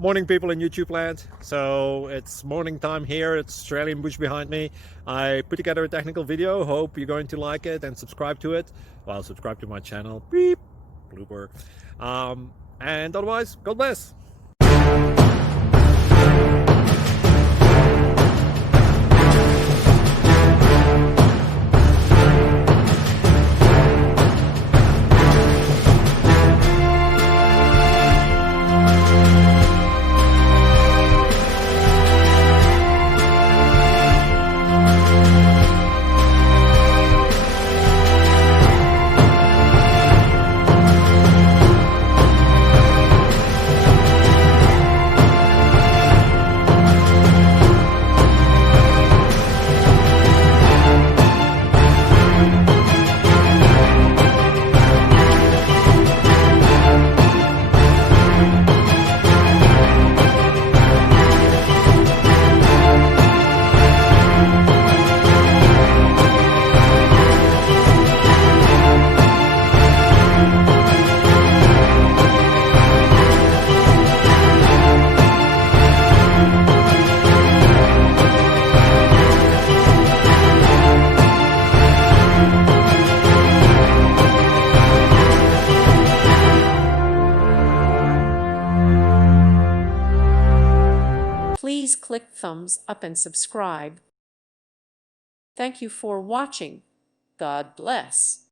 Morning, people in YouTube land. So it's morning time here. It's Australian bush behind me. I put together a technical video. Hope you're going to like it and subscribe to it. Well, subscribe to my channel. Beep, blooper. And otherwise, God bless. Please click thumbs up and subscribe. Thank you for watching. God bless.